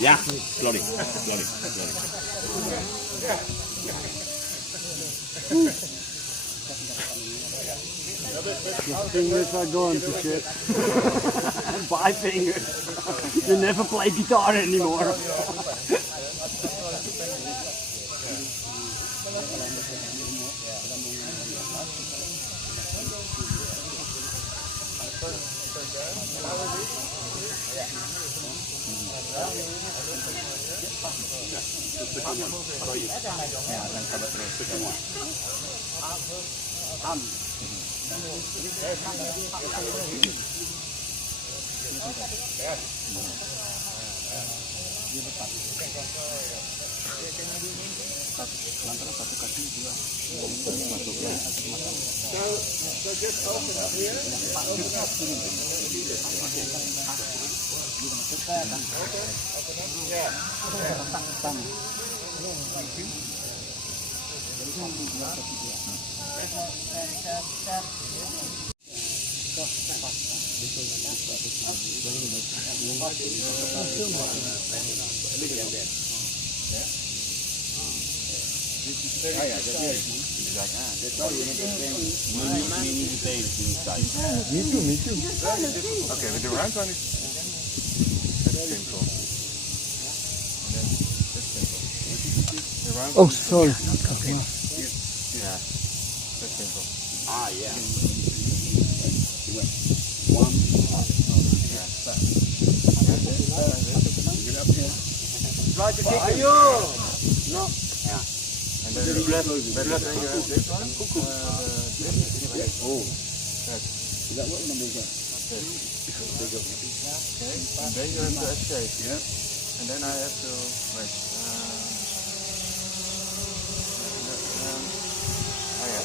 Yeah, slowly. Your fingers are going to shit. 5 fingers. You never play guitar anymore. Me too. Okay, but the round one is simple. Oh, sorry. Yeah, that's simple. Ah, yeah. Try to kick it. No. Yeah. And then the left then you have this one. Oh. Yes. Is that what number is that? Okay. And then you have to escape. Yeah. And then I have to wait. Ayah.